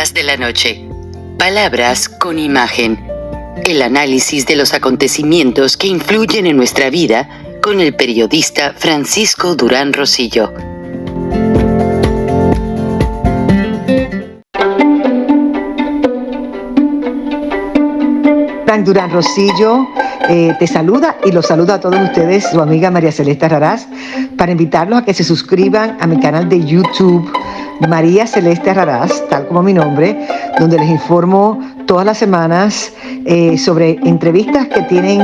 Charlas de la noche. Palabras con imagen. El análisis de los acontecimientos que influyen en nuestra vida con el periodista Francisco Durán Rosillo. Frank Durán Rosillo te saluda y los saluda a todos ustedes, su amiga María Celeste Raraz, para invitarlos a que se suscriban a mi canal de YouTube, María Celeste Raraz, tal como mi nombre, donde les informo todas las semanas sobre entrevistas que tienen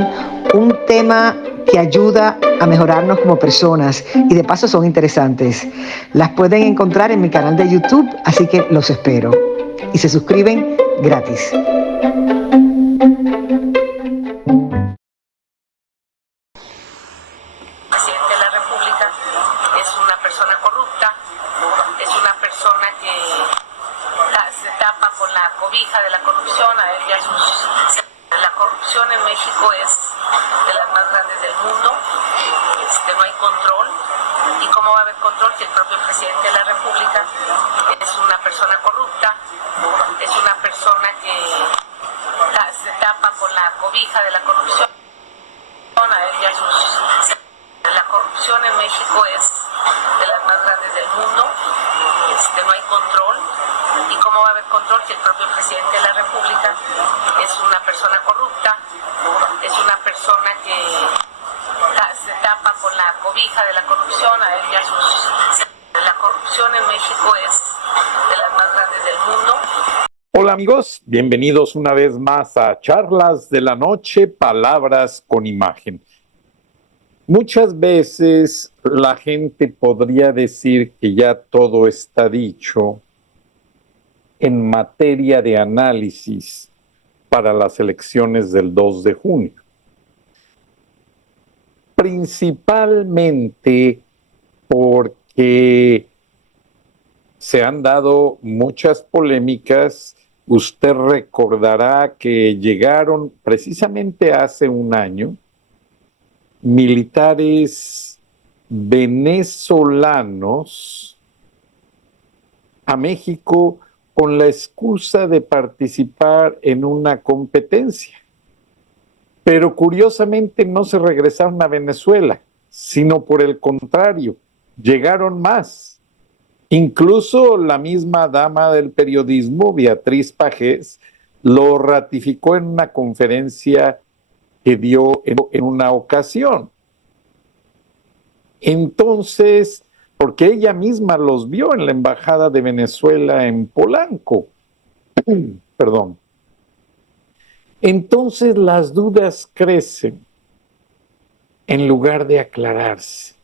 un tema que ayuda a mejorarnos como personas y de paso son interesantes. Las pueden encontrar en mi canal de YouTube, así que los espero. Y se suscriben gratis. Presidente de la República es una persona corrupta, es una persona que se tapa con la cobija de la corrupción. A él y a sus... La corrupción en México es de las más grandes del mundo. No hay control. ¿Y cómo va a haber control si el propio presidente de la República es una persona corrupta? Es una persona que se tapa con la cobija de la corrupción. A él y a sus... La corrupción en México es de las más grandes del mundo. No hay control. ¿Y cómo va a haber control si el propio presidente de la República es una persona corrupta? Es una persona que se tapa con la cobija de la corrupción. A él y a sus... La corrupción en México es de las más grandes del mundo. Hola amigos, bienvenidos una vez más a Charlas de la Noche, Palabras con Imagen. Muchas veces la gente podría decir que ya todo está dicho en materia de análisis para las elecciones del 2 de junio. Principalmente porque se han dado muchas polémicas. Usted recordará que llegaron precisamente hace un año militares venezolanos a México con la excusa de participar en una competencia. Pero curiosamente no se regresaron a Venezuela, sino por el contrario, llegaron más. Incluso la misma dama del periodismo, Beatriz Pajés, lo ratificó en una conferencia que dio en una ocasión. Entonces, porque ella misma los vio en la Embajada de Venezuela en Polanco. Perdón. Entonces las dudas crecen en lugar de aclararse.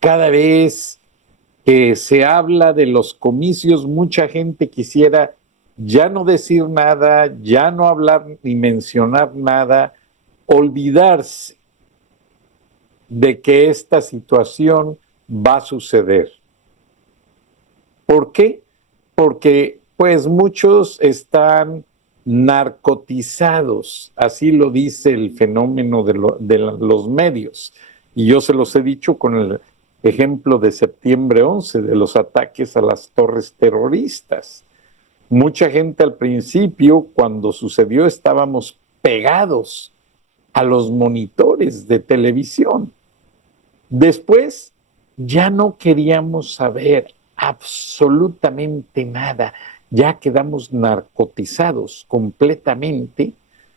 Cada vez que se habla de los comicios, mucha gente quisiera ya no decir nada, ya no hablar ni mencionar nada, olvidarse de que esta situación va a suceder. ¿Por qué? Porque pues muchos están narcotizados, así lo dice el fenómeno de los medios. Y yo se los he dicho con el ejemplo de septiembre 11, de los ataques a las torres terroristas. Mucha gente al principio, cuando sucedió, estábamos pegados a los monitores de televisión. Después ya no queríamos saber absolutamente nada, ya quedamos narcotizados completamente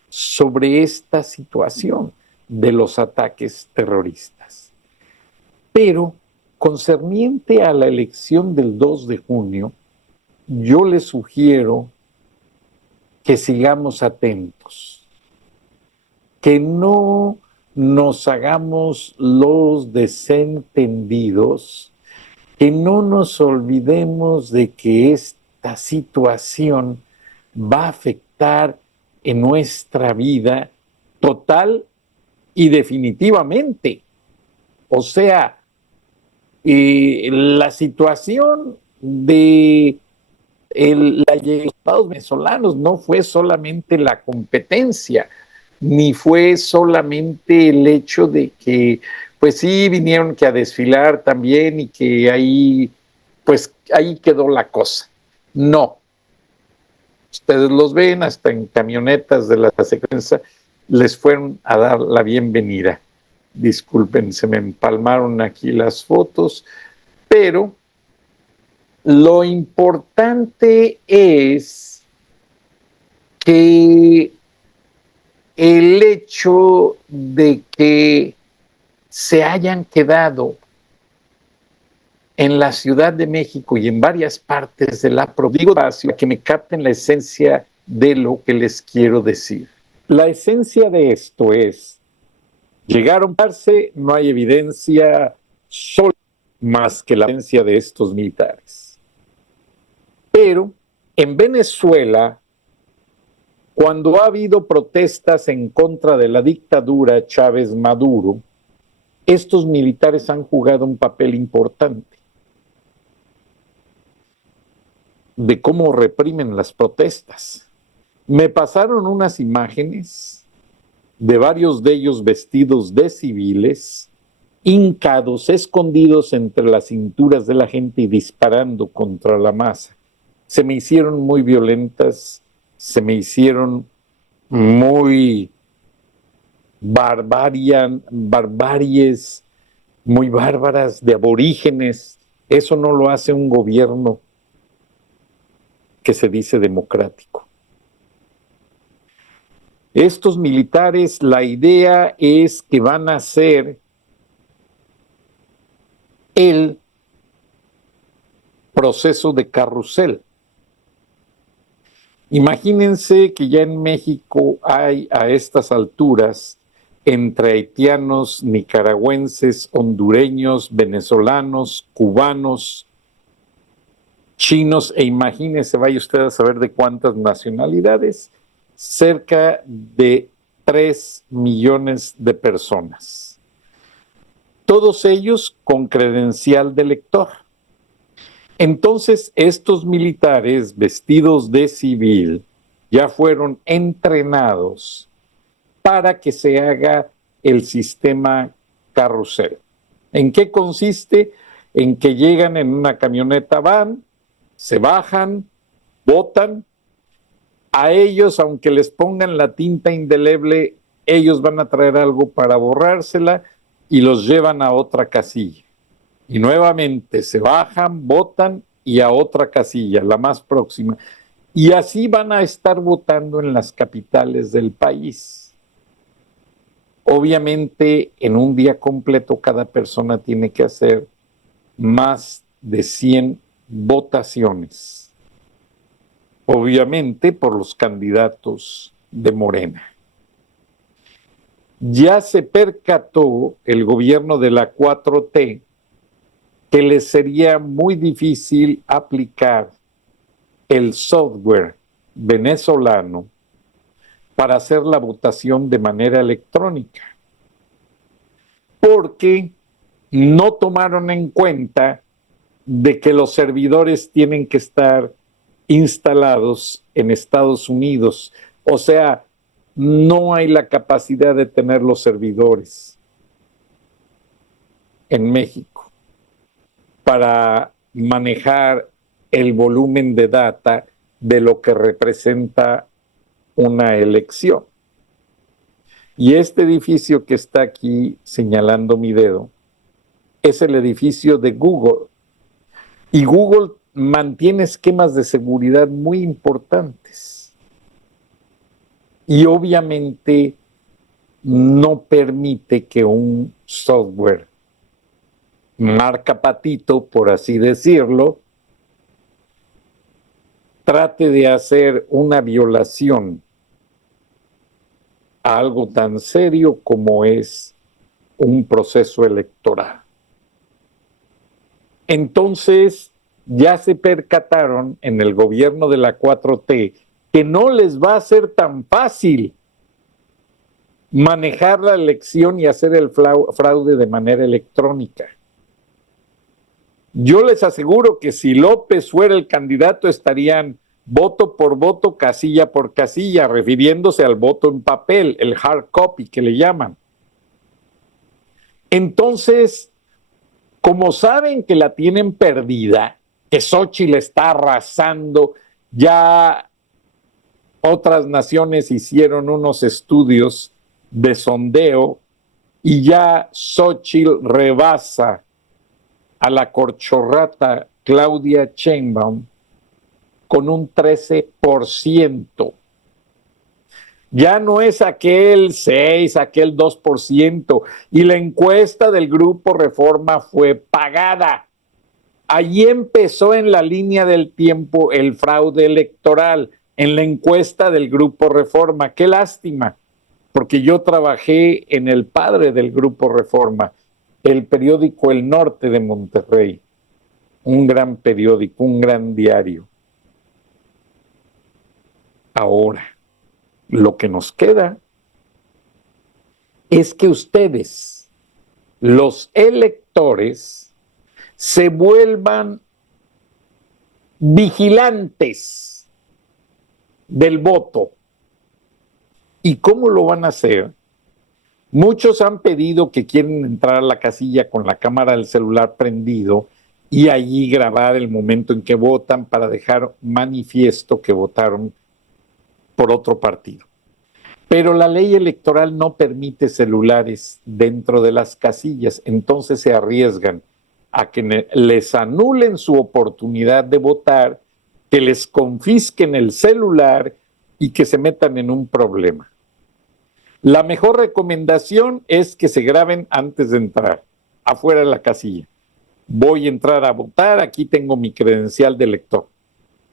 sobre esta situación de los ataques terroristas. Pero concerniente a la elección del 2 de junio, yo les sugiero que sigamos atentos, que no nos hagamos los desentendidos, que no nos olvidemos de que esta situación va a afectar en nuestra vida total y definitivamente. O sea, la situación de la llegada de los estados venezolanos no fue solamente la competencia, ni fue solamente el hecho de que, pues sí, vinieron que a desfilar también y que ahí, pues ahí quedó la cosa. No. Ustedes los ven, hasta en camionetas de la Secretaría les fueron a dar la bienvenida. Disculpen, se me empalmaron aquí las fotos, pero lo importante es que el hecho de que se hayan quedado en la Ciudad de México y en varias partes de la provincia, que me capten la esencia de lo que les quiero decir. La esencia de esto es, llegaron a darse, no hay evidencia solo más que la evidencia de estos militares. Pero en Venezuela, cuando ha habido protestas en contra de la dictadura Chávez Maduro, estos militares han jugado un papel importante de cómo reprimen las protestas. Me pasaron unas imágenes de varios de ellos vestidos de civiles, hincados, escondidos entre las cinturas de la gente y disparando contra la masa. Se me hicieron muy violentas, se me hicieron muy barbaries, muy bárbaras, de aborígenes. Eso no lo hace un gobierno que se dice democrático. Estos militares, la idea es que van a ser el proceso de carrusel. Imagínense que ya en México hay a estas alturas entre haitianos, nicaragüenses, hondureños, venezolanos, cubanos, chinos, e imagínense, vaya usted a saber de cuántas nacionalidades, cerca de 3 millones de personas. Todos ellos con credencial de elector. Entonces, estos militares vestidos de civil ya fueron entrenados para que se haga el sistema carrusel. ¿En qué consiste? En que llegan en una camioneta van, se bajan, votan. A ellos, aunque les pongan la tinta indeleble, ellos van a traer algo para borrársela y los llevan a otra casilla. Y nuevamente se bajan, votan y a otra casilla, la más próxima. Y así van a estar votando en las capitales del país. Obviamente, en un día completo, cada persona tiene que hacer más de 100 votaciones. Obviamente, por los candidatos de Morena. Ya se percató el gobierno de la 4T que les sería muy difícil aplicar el software venezolano para hacer la votación de manera electrónica, porque no tomaron en cuenta de que los servidores tienen que estar instalados en Estados Unidos. O sea, no hay la capacidad de tener los servidores en México para manejar el volumen de data de lo que representa una elección. Y este edificio que está aquí señalando mi dedo es el edificio de Google. Y Google mantiene esquemas de seguridad muy importantes. Y obviamente no permite que un software marca patito, por así decirlo, trate de hacer una violación a algo tan serio como es un proceso electoral. Entonces, ya se percataron en el gobierno de la 4T que no les va a ser tan fácil manejar la elección y hacer el fraude de manera electrónica. Yo les aseguro que si López fuera el candidato, estarían voto por voto, casilla por casilla, refiriéndose al voto en papel, el hard copy que le llaman. Entonces, como saben que la tienen perdida, que Xóchitl está arrasando. Ya otras naciones hicieron unos estudios de sondeo y ya Xóchitl rebasa a la corchorrata Claudia Sheinbaum con un 13%. Ya no es aquel 6, aquel 2%. Y la encuesta del Grupo Reforma fue pagada. Allí empezó en la línea del tiempo el fraude electoral, en la encuesta del Grupo Reforma. Qué lástima, porque yo trabajé en el padre del Grupo Reforma, el periódico El Norte de Monterrey, un gran periódico, un gran diario. Ahora, lo que nos queda es que ustedes, los electores, se vuelvan vigilantes del voto. ¿Y cómo lo van a hacer? Muchos han pedido que quieren entrar a la casilla con la cámara del celular prendido y allí grabar el momento en que votan para dejar manifiesto que votaron por otro partido. Pero la ley electoral no permite celulares dentro de las casillas, entonces se arriesgan a que les anulen su oportunidad de votar, que les confisquen el celular y que se metan en un problema. La mejor recomendación es que se graben antes de entrar, afuera de la casilla. Voy a entrar a votar, aquí tengo mi credencial de elector.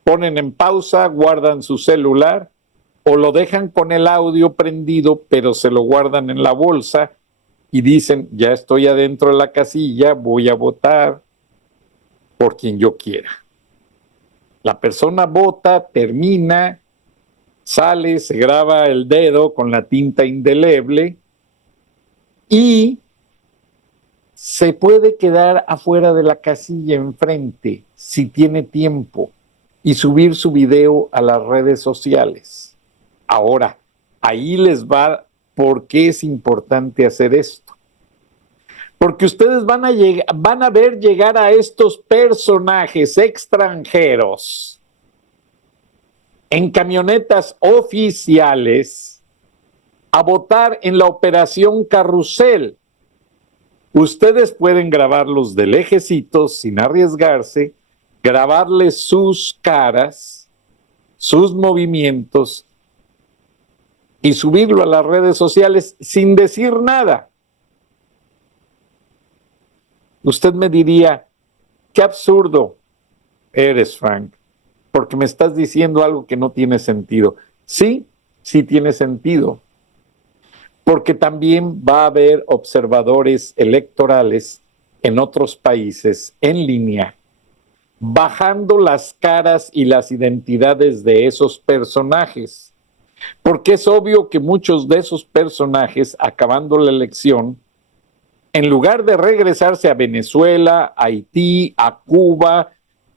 Ponen en pausa, guardan su celular o lo dejan con el audio prendido, pero se lo guardan en la bolsa y dicen, ya estoy adentro de la casilla, voy a votar por quien yo quiera. La persona vota, termina, sale, se graba el dedo con la tinta indeleble y se puede quedar afuera de la casilla enfrente si tiene tiempo y subir su video a las redes sociales. Ahora, ahí les va por qué es importante hacer esto. Porque ustedes van a ver llegar a estos personajes extranjeros en camionetas oficiales a votar en la operación Carrusel. Ustedes pueden grabarlos de lejecitos sin arriesgarse, grabarles sus caras, sus movimientos y subirlo a las redes sociales sin decir nada. Usted me diría, qué absurdo eres, Frank, porque me estás diciendo algo que no tiene sentido. Sí, sí tiene sentido, porque también va a haber observadores electorales en otros países en línea, bajando las caras y las identidades de esos personajes. Porque es obvio que muchos de esos personajes, acabando la elección, en lugar de regresarse a Venezuela, a Haití, a Cuba,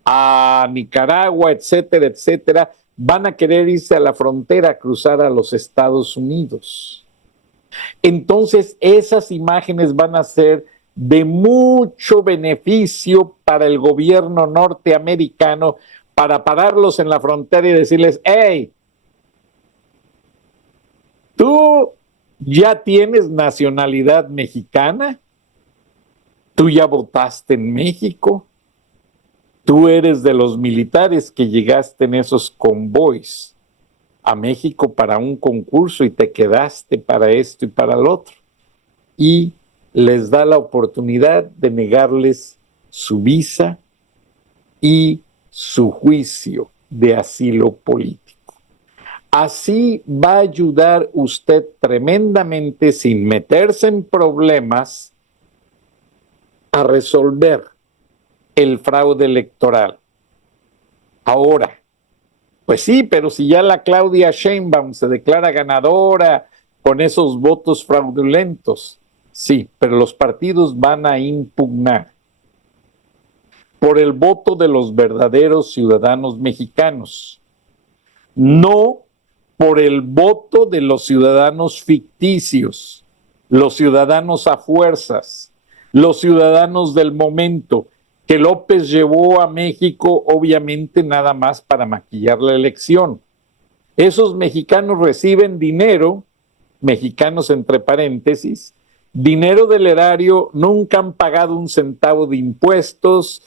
a Nicaragua, etcétera, etcétera, van a querer irse a la frontera, a cruzar a los Estados Unidos. Entonces, esas imágenes van a ser de mucho beneficio para el gobierno norteamericano para pararlos en la frontera y decirles, hey, ¿tú ya tienes nacionalidad mexicana? ¿Tú ya votaste en México? ¿Tú eres de los militares que llegaste en esos convoys a México para un concurso y te quedaste para esto y para el otro? Y les da la oportunidad de negarles su visa y su juicio de asilo político. Así va a ayudar usted tremendamente, sin meterse en problemas, a resolver el fraude electoral. Ahora, pues sí, pero si ya la Claudia Sheinbaum se declara ganadora con esos votos fraudulentos, sí, pero los partidos van a impugnar por el voto de los verdaderos ciudadanos mexicanos, no por el voto de los ciudadanos ficticios, los ciudadanos a fuerzas, los ciudadanos del momento, que López llevó a México, obviamente nada más para maquillar la elección. Esos mexicanos reciben dinero, mexicanos entre paréntesis, dinero del erario, nunca han pagado un centavo de impuestos,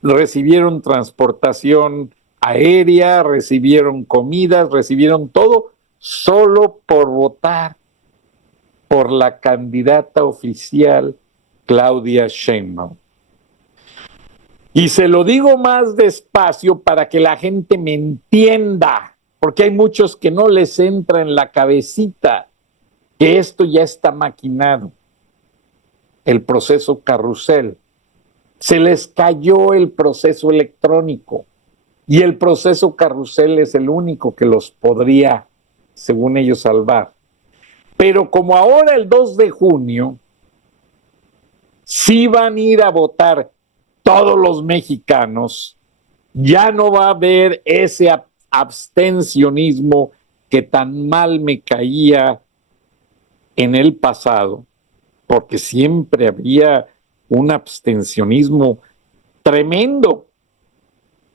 recibieron transportación aérea, recibieron comidas, recibieron todo, solo por votar por la candidata oficial Claudia Sheinbaum. Y se lo digo más despacio para que la gente me entienda, porque hay muchos que no les entra en la cabecita que esto ya está maquinado. El proceso carrusel. Se les cayó el proceso electrónico y el proceso carrusel es el único que los podría, según ellos, salvar. Pero como ahora el 2 de junio sí van a ir a votar todos los mexicanos, ya no va a haber ese abstencionismo que tan mal me caía en el pasado, porque siempre había un abstencionismo tremendo.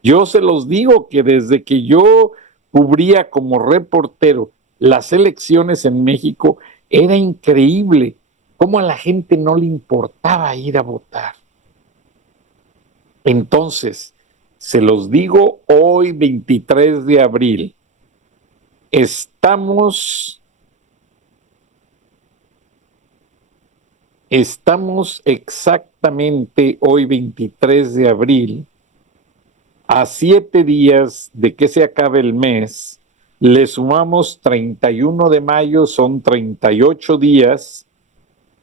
Yo se los digo que desde que yo cubría como reportero las elecciones en México, era increíble cómo a la gente no le importaba ir a votar. Entonces, se los digo hoy, 23 de abril, estamos exactamente hoy, 23 de abril, a 7 días de que se acabe el mes, le sumamos 31 de mayo, son 38 días,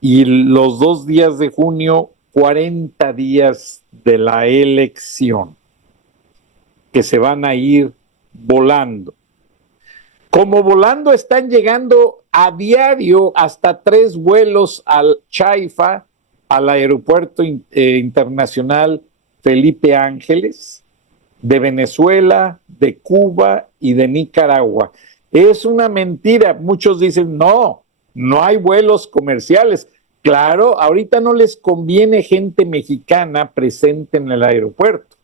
y los 2 días de junio, 40 días de la elección, que se van a ir volando. Como volando están llegando a diario hasta 3 vuelos al Chaifa, al aeropuerto internacional Felipe Ángeles, de Venezuela, de Cuba y de Nicaragua. Es una mentira. Muchos dicen, no hay vuelos comerciales. Claro, ahorita no les conviene gente mexicana presente en el aeropuerto,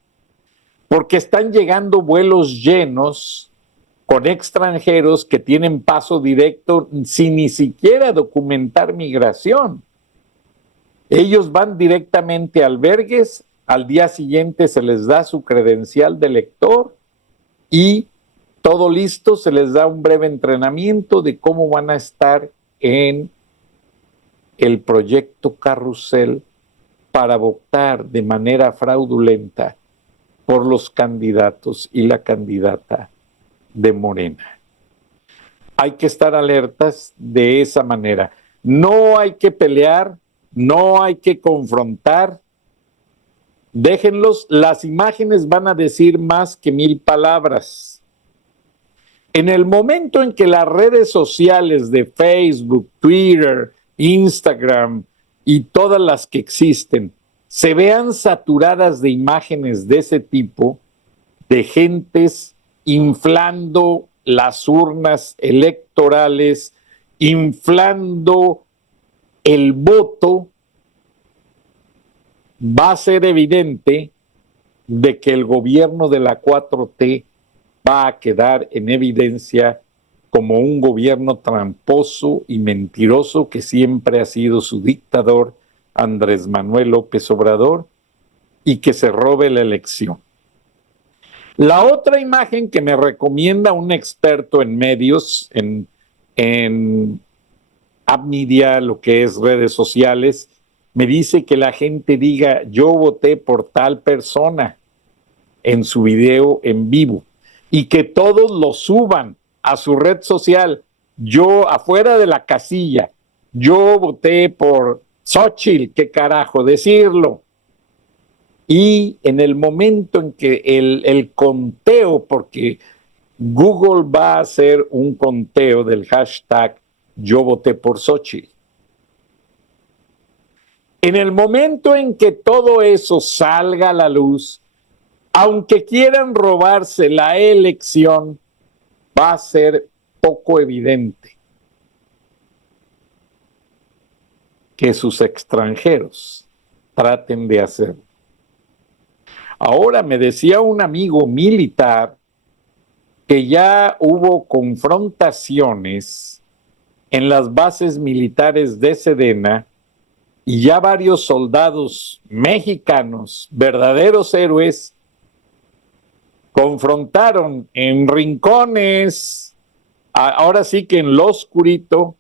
porque están llegando vuelos llenos con extranjeros que tienen paso directo sin ni siquiera documentar migración. Ellos van directamente a albergues, al día siguiente se les da su credencial de lector y todo listo, se les da un breve entrenamiento de cómo van a estar en el proyecto Carrusel para votar de manera fraudulenta por los candidatos y la candidata de Morena. Hay que estar alertas de esa manera. No hay que pelear, no hay que confrontar. Déjenlos, las imágenes van a decir más que 1000 palabras. En el momento en que las redes sociales de Facebook, Twitter, Instagram y todas las que existen se vean saturadas de imágenes de ese tipo, de gentes inflando las urnas electorales, inflando el voto, va a ser evidente de que el gobierno de la 4T va a quedar en evidencia como un gobierno tramposo y mentiroso que siempre ha sido su dictador, Andrés Manuel López Obrador, y que se robe la elección. La otra imagen que me recomienda un experto en medios, en app media, lo que es redes sociales, me dice que la gente diga, yo voté por tal persona en su video en vivo, y que todos lo suban a su red social. Yo, afuera de la casilla, yo voté por Xóchitl, qué carajo decirlo. Y en el momento en que el conteo, porque Google va a hacer un conteo del hashtag yo voté por Xóchitl. En el momento en que todo eso salga a la luz, aunque quieran robarse la elección, va a ser poco evidente que sus extranjeros traten de hacerlo. Ahora me decía un amigo militar que ya hubo confrontaciones en las bases militares de Sedena y ya varios soldados mexicanos, verdaderos héroes, confrontaron en rincones, ahora sí que en lo oscurito,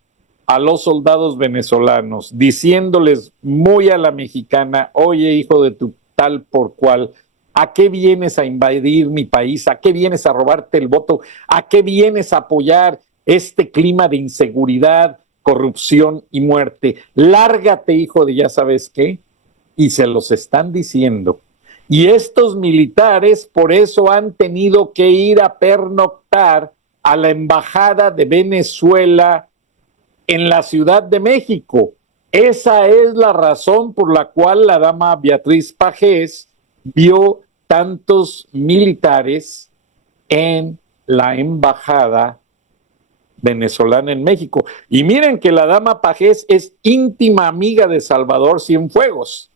a los soldados venezolanos, diciéndoles muy a la mexicana: oye, hijo de tu tal por cual, ¿a qué vienes a invadir mi país? ¿A qué vienes a robarte el voto? ¿A qué vienes a apoyar este clima de inseguridad, corrupción y muerte? Lárgate, hijo de ya sabes qué. Y se los están diciendo. Y estos militares por eso han tenido que ir a pernoctar a la embajada de Venezuela en la Ciudad de México. Esa es la razón por la cual la dama Beatriz Pajés vio tantos militares en la embajada venezolana en México. Y miren que la dama Pajés es íntima amiga de Salvador Cienfuegos.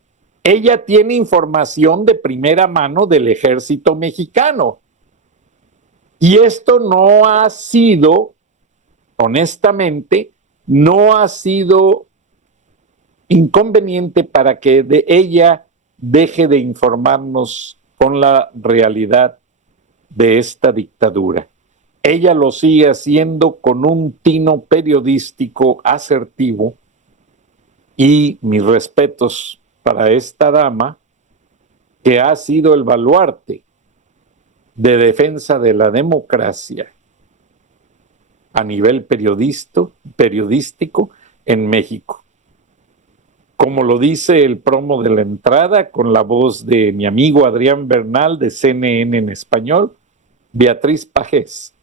Ella tiene información de primera mano del ejército mexicano. Y esto no ha sido, honestamente, no ha sido inconveniente para que ella deje de informarnos con la realidad de esta dictadura. Ella lo sigue haciendo con un tino periodístico asertivo, y mis respetos para esta dama, que ha sido el baluarte de defensa de la democracia a nivel periodístico en México. Como lo dice el promo de la entrada, con la voz de mi amigo Adrián Bernal de CNN en español, Beatriz Pajés,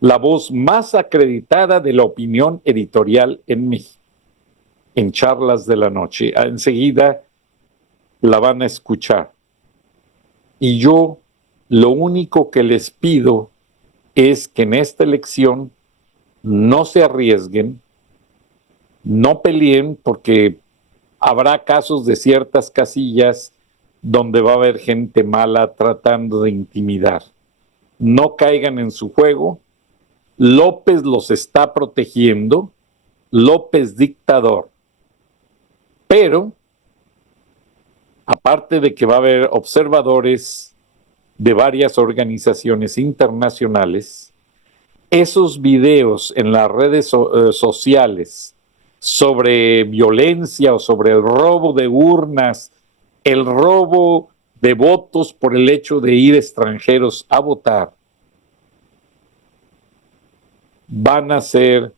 la voz más acreditada de la opinión editorial en México, en Charlas de la Noche. Enseguida la van a escuchar. Y yo lo único que les pido es que en esta elección no se arriesguen, no peleen, porque habrá casos de ciertas casillas donde va a haber gente mala tratando de intimidar. No caigan en su juego. López los está protegiendo, López dictador. Pero, aparte de que va a haber observadores de varias organizaciones internacionales, esos videos en las redes sociales sobre violencia o sobre el robo de urnas, el robo de votos por el hecho de ir extranjeros a votar, van a ser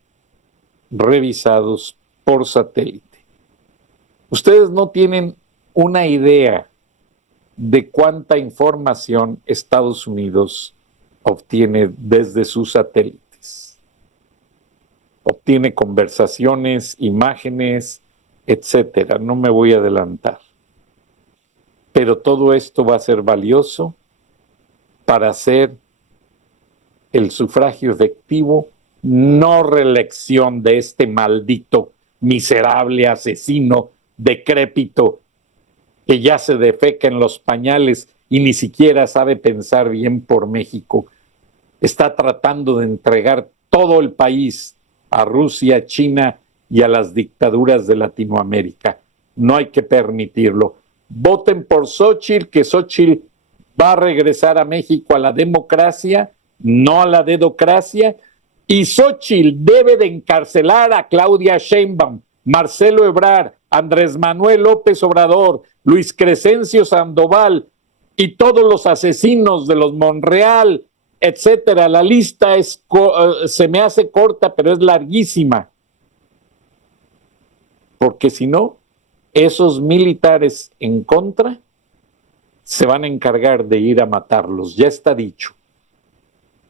revisados por satélite. Ustedes no tienen una idea de cuánta información Estados Unidos obtiene desde sus satélites. Obtiene conversaciones, imágenes, etcétera. No me voy a adelantar. Pero todo esto va a ser valioso para hacer el sufragio efectivo, no reelección de este maldito, miserable asesino, decrépito, que ya se defeca en los pañales y ni siquiera sabe pensar bien por México. Está tratando de entregar todo el país a Rusia, China y a las dictaduras de Latinoamérica. No hay que permitirlo. Voten por Xóchitl, que Xóchitl va a regresar a México a la democracia, no a la dedocracia, y Xóchitl debe de encarcelar a Claudia Sheinbaum, Marcelo Ebrard, Andrés Manuel López Obrador, Luis Crescencio Sandoval y todos los asesinos de los Monreal, etcétera. La lista se me hace corta, pero es larguísima. Porque si no, esos militares en contra se van a encargar de ir a matarlos. Ya está dicho.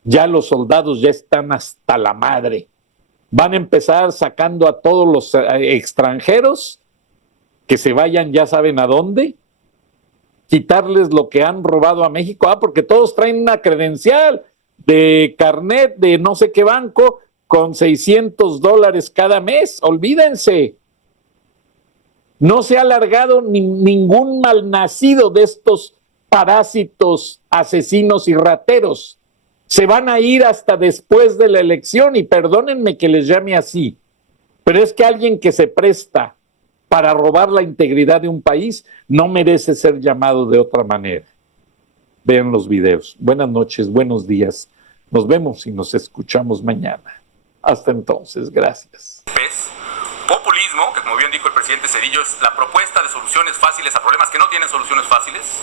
Ya los soldados ya están hasta la madre. Van a empezar sacando a todos los extranjeros que se vayan, ya saben a dónde, quitarles lo que han robado a México. Porque todos traen una credencial de carnet de no sé qué banco con $600 cada mes. Olvídense. No se ha largado ningún malnacido de estos parásitos, asesinos y rateros. Se van a ir hasta después de la elección y perdónenme que les llame así, pero es que alguien que se presta para robar la integridad de un país no merece ser llamado de otra manera. Vean los videos. Buenas noches, buenos días. Nos vemos y nos escuchamos mañana. Hasta entonces, gracias. Populismo, que como bien dijo el presidente Zedillo, es la propuesta de soluciones fáciles a problemas que no tienen soluciones fáciles.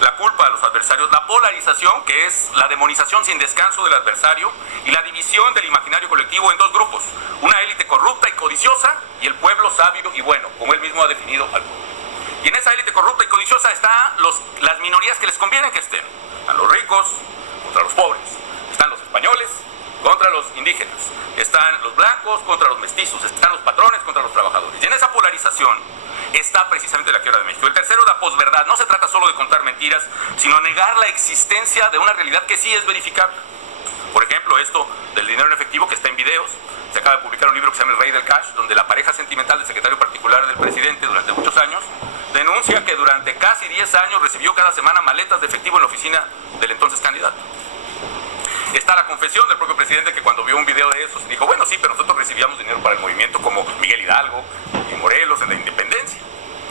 La culpa a los adversarios, la polarización, que es la demonización sin descanso del adversario, y la división del imaginario colectivo en dos grupos, una élite corrupta y codiciosa y el pueblo sabio y bueno, como él mismo ha definido al pueblo. Y en esa élite corrupta y codiciosa están las minorías que les conviene que estén. Están los ricos contra los pobres, están los españoles contra los indígenas, están los blancos contra los mestizos, están los patrones contra los trabajadores. Y en esa polarización está precisamente la quiebra de México. El tercero, la posverdad. No se trata solo de contar mentiras, sino negar la existencia de una realidad que sí es verificable. Por ejemplo, esto del dinero en efectivo que está en videos. Se acaba de publicar un libro que se llama El Rey del Cash, donde la pareja sentimental del secretario particular del presidente durante muchos años denuncia que durante casi 10 años recibió cada semana maletas de efectivo en la oficina del entonces candidato. Está la confesión del propio presidente, que cuando vio un video de esos dijo, bueno, sí, pero nosotros recibíamos dinero para el movimiento como Miguel Hidalgo y Morelos en la independencia.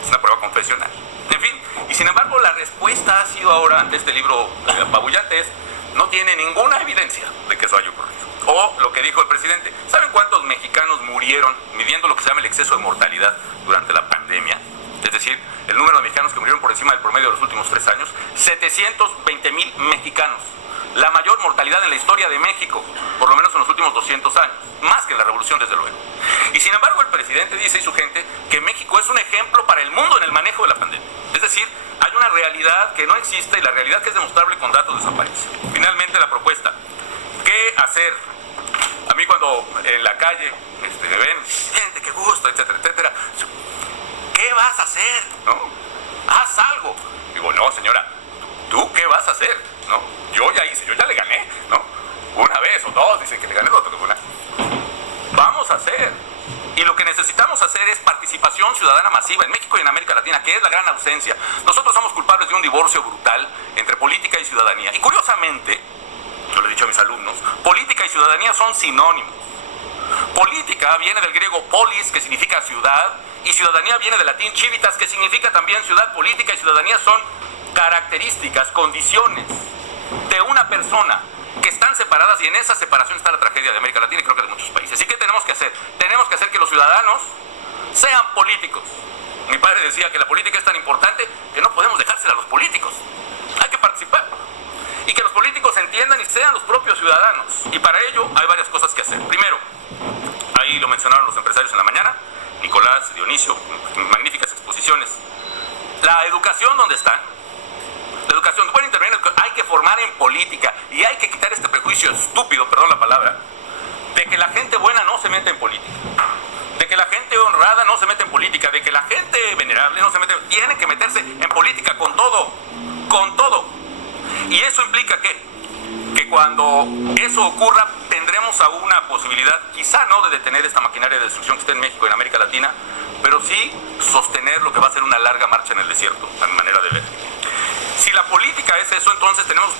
Es una prueba confesional. En fin, y sin embargo la respuesta ha sido ahora ante este libro apabullante es, no tiene ninguna evidencia de que eso haya ocurrido. O lo que dijo el presidente, ¿saben cuántos mexicanos murieron midiendo lo que se llama el exceso de mortalidad durante la pandemia? Es decir, el número de mexicanos que murieron por encima del promedio de los últimos 3 años, 720,000 mexicanos. La mayor mortalidad en la historia de México, por lo menos en los últimos 200 años, más que en la revolución desde luego. Y sin embargo el presidente dice y su gente que México es un ejemplo para el mundo en el manejo de la pandemia. Es decir, hay una realidad que no existe y la realidad que es demostrable con datos desaparece. Finalmente la propuesta, ¿qué hacer? A mí cuando en la calle me ven, gente, qué gusto, etcétera, etcétera. ¿Qué vas a hacer? ¿No? Haz algo. Digo, no señora, ¿tú qué vas a hacer? ¿No? Yo ya hice, yo ya le gané, ¿no? Una vez o dos dicen que le gané, otro que una. Vamos a hacer. Y lo que necesitamos hacer es participación ciudadana masiva en México y en América Latina, que es la gran ausencia. Nosotros somos culpables de un divorcio brutal entre política y ciudadanía. Y curiosamente, yo le he dicho a mis alumnos, política y ciudadanía son sinónimos. Política viene del griego polis, que significa ciudad, y ciudadanía viene del latín civitas, que significa también ciudad. Política y ciudadanía son características, condiciones de una persona que están separadas, y en esa separación está la tragedia de América Latina y creo que de muchos países. ¿Y qué tenemos que hacer? Tenemos que hacer que los ciudadanos sean políticos. Mi padre decía que la política es tan importante que no podemos dejársela a los políticos. Hay que participar. Y que los políticos entiendan y sean los propios ciudadanos. Y para ello hay varias cosas que hacer. Primero, ahí lo mencionaron los empresarios en la mañana, Nicolás, Dionisio, magníficas exposiciones. La educación, ¿dónde está? La educación, pueden intervenir, hay que formar en política y hay que quitar este prejuicio estúpido, perdón la palabra, de que la gente buena no se mete en política, de que la gente honrada no se mete en política, de que la gente venerable no se mete, tiene que meterse en política con todo, con todo. Y eso implica que cuando eso ocurra tendremos aún una posibilidad, quizá no de detener esta maquinaria de destrucción que está en México y en América Latina, pero sí sostener lo que va a ser una larga marcha en el desierto, a mi manera de ver. Si la política es eso, entonces tenemos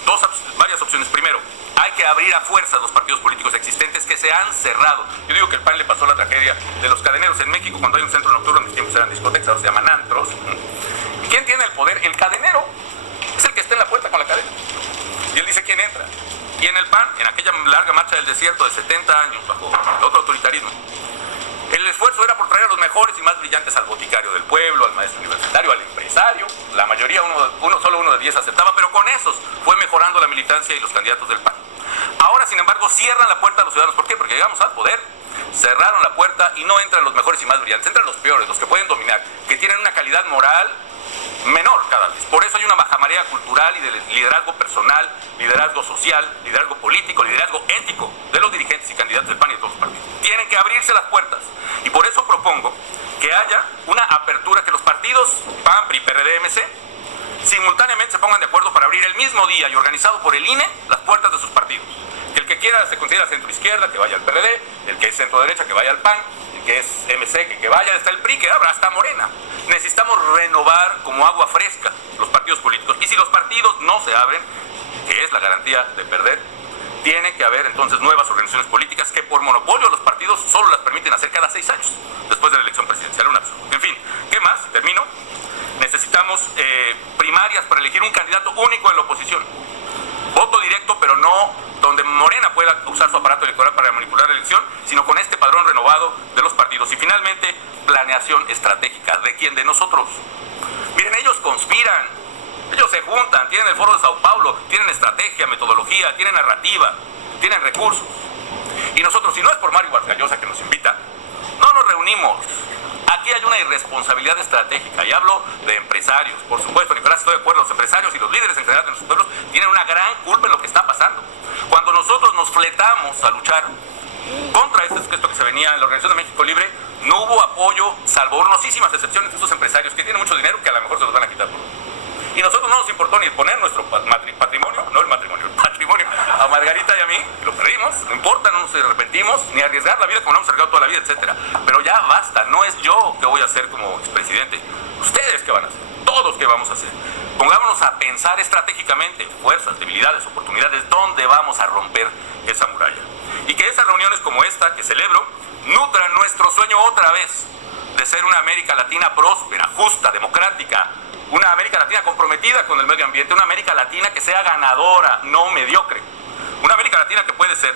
varias opciones. Primero, hay que abrir a fuerza los partidos políticos existentes que se han cerrado. Yo digo que el PAN le pasó la tragedia de los cadeneros en México cuando hay un centro nocturno, en mis tiempos eran discotecas, ahora se llaman antros. ¿Y quién tiene el poder? El cadenero es el que está en la puerta con la cadena. Y él dice quién entra. Y en el PAN, en aquella larga marcha del desierto de 70 años bajo otro autoritarismo, el esfuerzo era por traer a los mejores y más brillantes al boticario del pueblo, al maestro universitario, al empresario. La mayoría, solo uno de 10 aceptaba, pero con esos fue mejorando la militancia y los candidatos del PAN. Ahora, sin embargo, cierran la puerta a los ciudadanos. ¿Por qué? Porque llegamos al poder, cerraron la puerta y no entran los mejores y más brillantes, entran los peores, los que pueden dominar, que tienen una calidad moral menor cada vez. Por eso hay una bajamarea cultural y de liderazgo personal, liderazgo social, liderazgo político, liderazgo ético de los dirigentes y candidatos del PAN y de todos los partidos. Tienen que abrirse las puertas. Y por eso propongo que haya una apertura, que los partidos PAN, PRI, PRD, MC simultáneamente se pongan de acuerdo para abrir el mismo día y organizado por el INE las puertas de sus partidos. Que el que quiera se considera centro izquierda, que vaya al PRD, el que es centro derecha, que vaya al PAN, el que es MC, que vaya hasta el PRI, que abra hasta Morena. Necesitamos renovar como agua fresca los partidos políticos. Y si los partidos no se abren, que es la garantía de perder, tiene que haber entonces nuevas organizaciones políticas que por monopolio los partidos solo las permiten hacer cada 6 años, después de la elección presidencial. Un absurdo. En fin, ¿qué más? Termino. Necesitamos primarias para elegir un candidato único en la oposición. Voto directo, pero no donde Morena pueda usar su aparato electoral para manipular la elección, sino con este padrón renovado de los partidos. Y finalmente, planeación estratégica. ¿De quién? De nosotros. Miren, ellos conspiran, ellos se juntan, tienen el Foro de Sao Paulo, tienen estrategia, metodología, tienen narrativa, tienen recursos. Y nosotros, si no es por Mario Vargas Llosa que nos invita, no nos reunimos. Aquí hay una irresponsabilidad estratégica, y hablo de empresarios, por supuesto, Nicolás, estoy de acuerdo, los empresarios y los líderes en general de nuestros pueblos tienen una gran culpa en lo que está pasando. Cuando nosotros nos fletamos a luchar contra esto que se venía en la Organización de México Libre, no hubo apoyo, salvo honrosísimas excepciones de estos empresarios que tienen mucho dinero que a lo mejor se los van a quitar por uno. Y nosotros no nos importó ni poner nuestro patrimonio, no el matrimonio, el patrimonio a Margarita y a mí, lo perdimos, no importa, no nos arrepentimos, ni arriesgar la vida como lo hemos arriesgado toda la vida, etcétera. Pero ya basta, no es yo que voy a hacer como expresidente, ustedes qué van a hacer, todos qué vamos a hacer. Pongámonos a pensar estratégicamente, fuerzas, debilidades, oportunidades, dónde vamos a romper esa muralla. Y que esas reuniones como esta que celebro nutran nuestro sueño otra vez de ser una América Latina próspera, justa, democrática, una América Latina comprometida con el medio ambiente, una América Latina que sea ganadora, no mediocre, una América Latina que puede ser,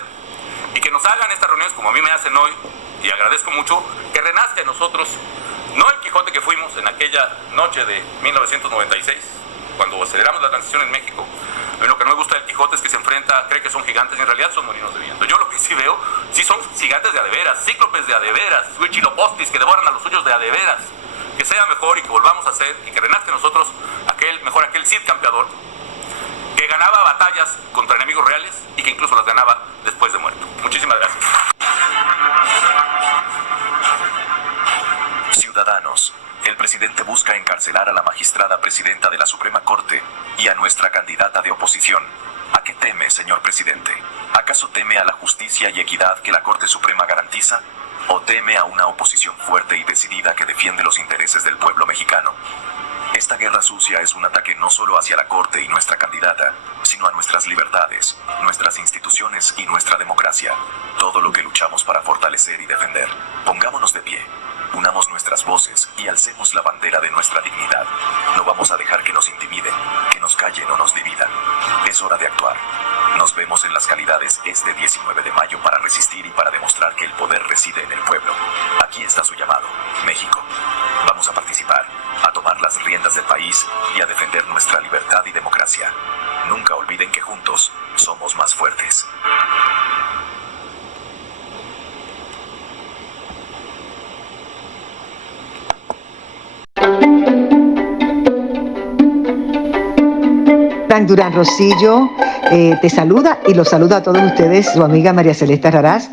y que nos hagan estas reuniones como a mí me hacen hoy, y agradezco mucho, que renazca en nosotros, no el Quijote que fuimos en aquella noche de 1996, cuando aceleramos la transición en México. Lo que no me gusta del Quijote es que se enfrenta, cree que son gigantes, y en realidad son molinos de viento. Yo lo que sí veo, sí son gigantes de adeveras, cíclopes de adeveras, huichilopostis que devoran a los suyos de adeveras. Que sea mejor y que volvamos a ser, y que renazca en nosotros aquel Cid campeador, que ganaba batallas contra enemigos reales y que incluso las ganaba después de muerto. Muchísimas gracias. Ciudadanos, el presidente busca encarcelar a la magistrada presidenta de la Suprema Corte y a nuestra candidata de oposición. ¿A qué teme, señor presidente? ¿Acaso teme a la justicia y equidad que la Corte Suprema garantiza? ¿O teme a una oposición fuerte y decidida que defiende los intereses del pueblo mexicano? Esta guerra sucia es un ataque no solo hacia la Corte y nuestra candidata, sino a nuestras libertades, nuestras instituciones y nuestra democracia. Todo lo que luchamos para fortalecer y defender. Pongámonos de pie, unamos nuestras voces y alcemos la bandera de nuestra dignidad. No vamos a dejar que nos intimiden, que nos callen o nos dividan. Es hora de actuar. Nos vemos en las calidades este 19 de mayo para resistir y para demostrar que el poder reside en el pueblo. Aquí está su llamado, México. Vamos a participar, a tomar las riendas del país y a defender nuestra libertad y democracia. Nunca olviden que juntos somos más fuertes. Frank Durán Rosillo te saluda y los saluda a todos ustedes, su amiga María Celeste Raraz,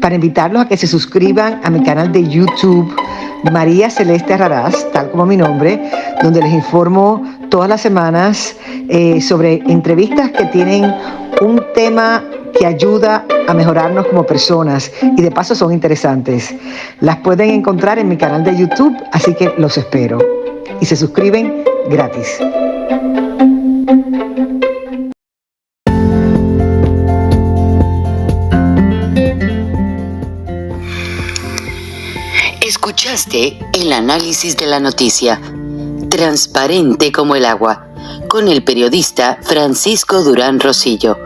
para invitarlos a que se suscriban a mi canal de YouTube, María Celeste Raraz, tal como mi nombre, donde les informo todas las semanas sobre entrevistas que tienen un tema que ayuda a mejorarnos como personas y de paso son interesantes. Las pueden encontrar en mi canal de YouTube, así que los espero. Y se suscriben gratis. Escuchaste el análisis de la noticia, transparente como el agua, con el periodista Francisco Durán Rosillo.